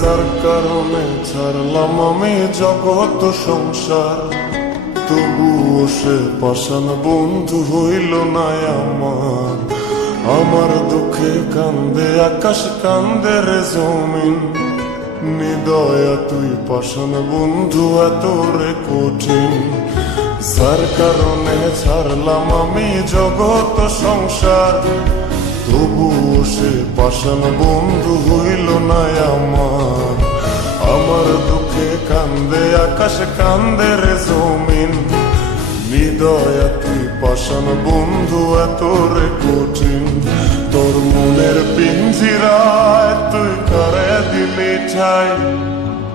যার কারণে ছাড়লাম আমি জগৎ সংসার, তবুও সে পাষাণ বন্ধু হইল না আমার। আমার দুঃখে কান্দে আকাশ, কান্দে রে জমিন, নিদয়া তুই পাষাণ বন্ধু এত রে কঠিন। যার কারণে ছাড়লাম আমি জগৎ সংসার, তবুও সে পাষাণ বন্ধু হইল না আমার। আমার দুঃখে কান্দে আকাশ, কান্দে রে জমিন, হৃদয়া তুই পাষাণ বন্ধু এত রে কঠিন। তোর মনের পিঞ্জিরায় তুই কারে দিলি ঠাই,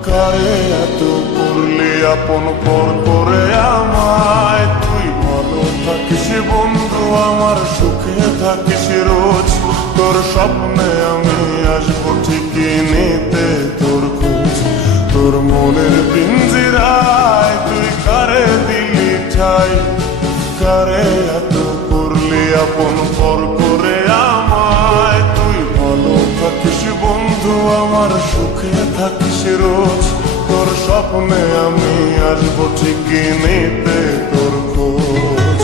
কারে এত করলি আপন পর করে আমায়। তুই ভালো থাকিস বন্ধু আমার, সুখে থাকিস রোজ, তোর স্বপ্নে আমি আসবো ঠিকই নিতে তোর খোঁজ। তোর মনের পিঞ্জিরায় তুই কারে দিলি ঠাই, কারে এত করলি আপন পর করে আমায়। তুই ভালো থাকিস বন্ধু আমার, সুখে থাকিস রোজ, তোর স্বপ্নে আমি আসবো ঠিকই নিতে তোর খোঁজ।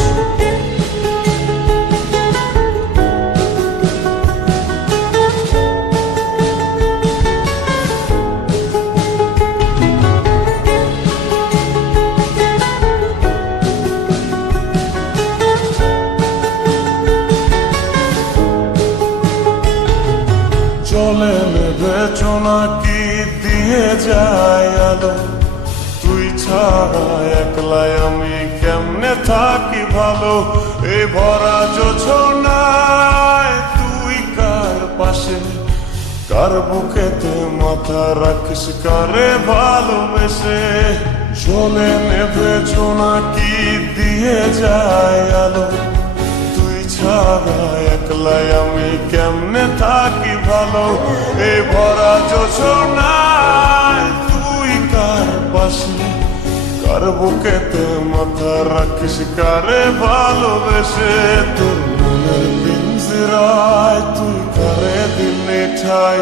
চলে নেবে চোনাকি দিয়ে যায় আলো, তুই ছাড়া একলাই আমি কেমনে থাকি ভালো। এই ভরা জোছনায় তুই কার পাশে, কার বুকেতে মাথা রাখিস কারে ভালোবেসে। চলে নেবে চোনাকি দিয়ে যায় আলো, তুই ছাড়া একলাই আমি কেমনে থাকি ভালো। এই ভরা জোছনায় তুই কার পাশে, কার বুকেতে মাথা রাখিস কারে ভালোবেসে। তোর মনের পিঞ্জিরায় তুই কারে দিলি ঠাই,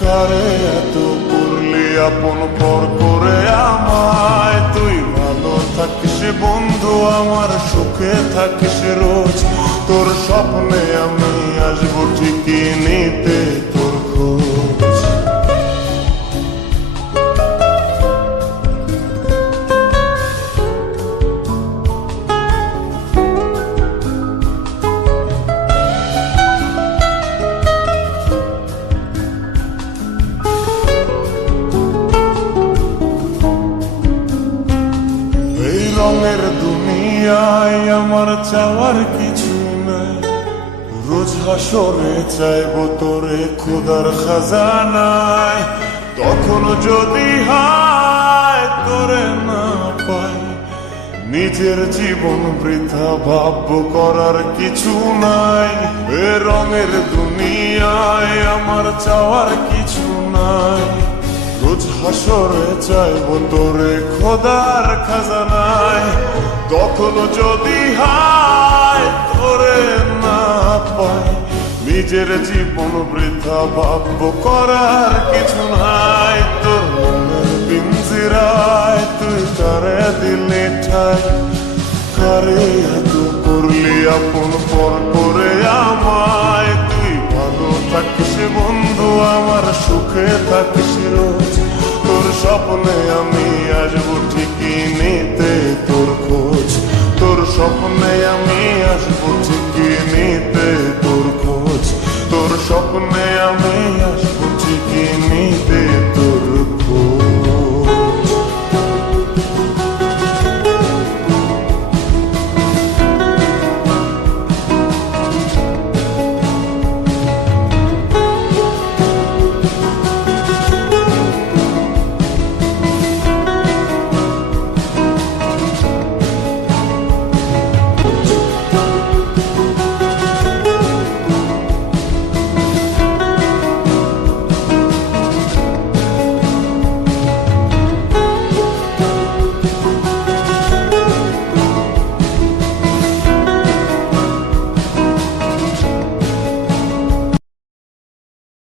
কারে এত করলি আপন পর করে আমায়। তুই ভালো থাকিস বন্ধু আমার, সুখে থাকিস রোজ, তোর স্বপ্নে আমি আসবো ঠিকই নিতে তোর খোঁজ। রঙের দুনিয়ায় আমার চাওয়ার কিছু নাই, রোজ হাসরে চাইবো তোরে খোদার খাজানায়। তখন যদি হায় তোরে না পাই, নিজের জীবন বৃথা ভাববো করার কিছু নাই। এ রঙের দুনিয়ায় আমার চাওয়ার কিছু নাই, রোজ হাসরে চাইবো তোরে খোদার খাজানায়। তখন যদি হায় তোরে না পাই, নিজের জীবন বৃথা ভাববো করার কিছু নাই। তোর মনের পিঞ্জিরায় তুই কারে দিলি ঠাই, কারে এত করলি আপন পর করে আমায়। তুই ভালো থাকিস বন্ধু আমার, সুখে থাকিস রোজ, তোর স্বপ্নে আমি আসবো